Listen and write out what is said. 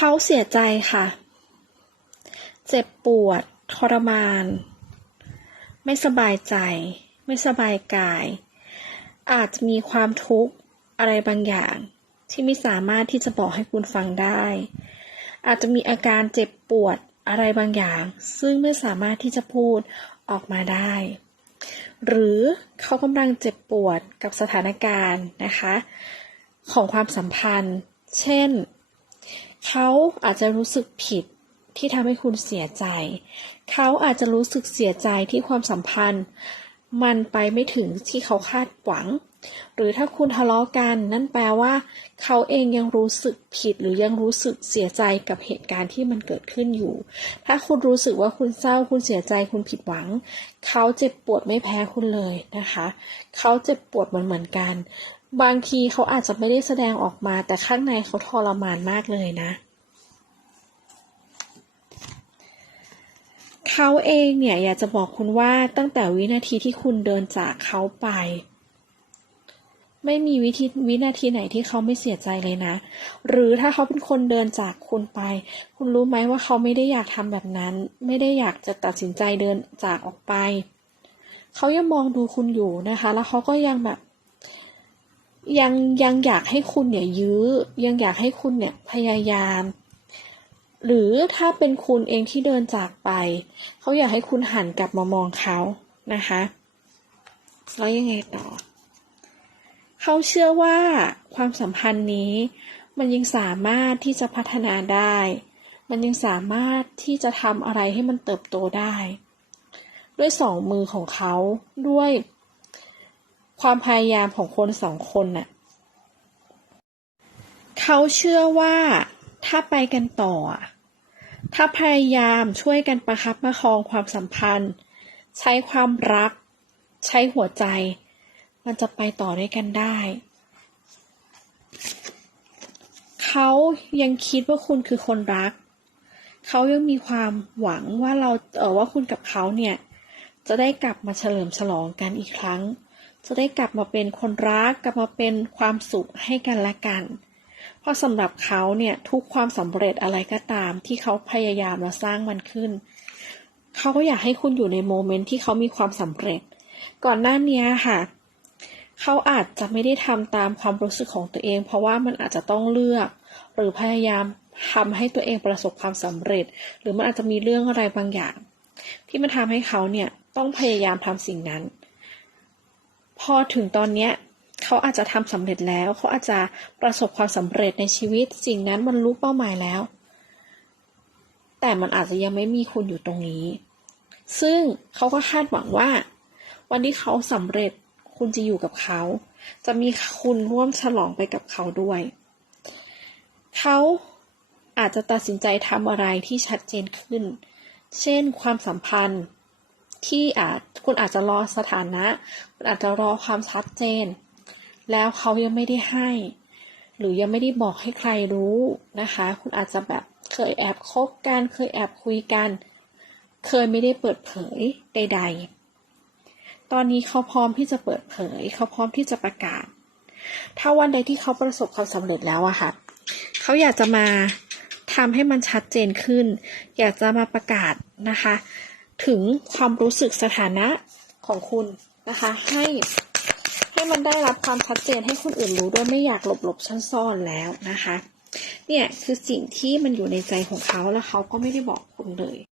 เขาเสียใจค่ะ เจ็บปวด ทรมาน ไม่สบายใจ ไม่สบายกาย อาจจะมีความทุกข์อะไรบางอย่าง ที่ไม่สามารถที่จะบอกให้คุณฟังได้ อาจจะมีอาการเจ็บปวดอะไรบางอย่าง ซึ่งไม่สามารถที่จะพูดออกมาได้ หรือเขากำลังเจ็บปวดกับสถานการณ์นะคะ ของความสัมพันธ์ เช่น เขาอาจจะรู้สึกผิดที่ทำให้คุณเสียใจ เขาอาจจะรู้สึกเสียใจที่ความสัมพันธ์ มันไปไม่ถึงที่เขาคาดหวัง หรือถ้าคุณทะเลาะกัน นั่นแปลว่า เขาเองยังรู้สึกผิดหรือยังรู้สึกเสียใจกับเหตุการณ์ที่มันเกิดขึ้นอยู่ ถ้าคุณรู้สึกว่าคุณเศร้าคุณเสียใจคุณผิดหวัง เขาเจ็บปวดไม่แพ้คุณเลยนะคะ เขาเจ็บปวดเหมือนเหมือนกัน บางทีเขาอาจจะไม่ได้แสดงออกมา แต่ข้างในเขาทรมานมากเลยนะ เขาเองเนี่ยอยากจะบอกคุณว่าตั้งแต่วินาทีที่คุณเดินจากเขาไป ไม่มีวิธีวินาทีไหนที่เขาไม่เสียใจเลยนะ หรือถ้าเขาเป็นคนเดินจากคุณไป คุณรู้ไหมว่าเขาไม่ได้อยากทำแบบนั้น ไม่ได้อยากจะตัดสินใจเดินจากออกไป เขายังมองดูคุณอยู่นะคะ แล้วเขาก็ยังแบบยังยังอยากให้คุณเนี่ยยื้อ ยังอยากให้คุณเนี่ยพยายาม หรือถ้าเป็นคุณเองที่เดินจากไป เขาอยากให้คุณหันกลับมามองเขานะคะ แล้วยังไงต่อ เขาเชื่อว่าความสัมพันธ์นี้ มันยังสามารถที่จะพัฒนาได้ มันยังสามารถที่จะทำอะไรให้มันเติบโตได้ ด้วยสองมือของเขาด้วย ความพยายามของคนสองคนน่ะเขาเชื่อว่า ถ้าไปกันต่อ ถ้าพยายามช่วยกันประคับประคองความสัมพันธ์ ใช้ความรัก ใช้หัวใจ มันจะไปต่อด้วยกันได้ เขายังคิดว่าคุณคือคนรัก เขายังมีความหวังว่าเราเออว่าคุณกับเขาเนี่ย จะได้กลับมาเฉลิมฉลองกันอีกครั้ง จะได้กลับมาเป็นคนรัก กลับมาเป็นความสุขให้กันและกัน เพราะสำหรับเขาเนี่ยทุกความสำเร็จอะไรก็ตาม ที่เขาพยายามมาสร้างมันขึ้น เขาก็อยากให้คุณอยู่ในโมเมนต์ที่เขามีความสำเร็จ ก่อนหน้านี้ค่ะ เขาอาจจะไม่ได้ทำตามความรู้สึกของตัวเอง เพราะว่ามันอาจจะต้องเลือก หรือพยายามทำให้ตัวเองประสบความสำเร็จ หรือมันอาจจะมีเรื่องอะไรบางอย่าง ที่มันทำให้เขาเนี่ยต้องพยายามทำสิ่งนั้น พอถึงตอนเนี้ย เขาอาจจะทำสำเร็จแล้ว เขาอาจจะประสบความสำเร็จในชีวิต สิ่งนั้นมันรู้เป้าหมายแล้ว แต่มันอาจจะยังไม่มีคุณอยู่ตรงนี้ ซึ่งเขาก็คาดหวังว่า วันที่เขาสำเร็จคุณจะอยู่กับเขา จะมีคุณร่วมฉลองไปกับเขาด้วย เขาอาจจะตัดสินใจทำอะไรที่ชัดเจนขึ้น เช่น ความสัมพันธ์ที่อาจคุณอาจจะรอสถานะ คุณอาจจะรอความชัดเจน แล้วเขายังไม่ได้ให้ หรือยังไม่ได้บอกให้ใครรู้นะคะ คุณอาจจะแบบเคยแอบคบกัน เคยแอบคุยกัน เคยไม่ได้เปิดเผยใด ๆ ตอนนี้เขาพร้อมที่จะเปิดเผย เขาพร้อมที่จะประกาศ ถ้าวันใดที่เขาประสบความสำเร็จแล้วอะค่ะ เขาอยากจะมาทำให้มันชัดเจนขึ้น อยากจะมาประกาศนะคะ ถึงความรู้สึกสถานะของคุณนะคะ ให้ ให้มันได้รับความชัดเจนให้คนอื่นรู้ด้วยไม่อยากหลบหลบซ่อนๆแล้วนะคะ เนี่ยคือสิ่งที่มันอยู่ในใจของเขาแล้วเขาก็ไม่ได้บอกคุณเลย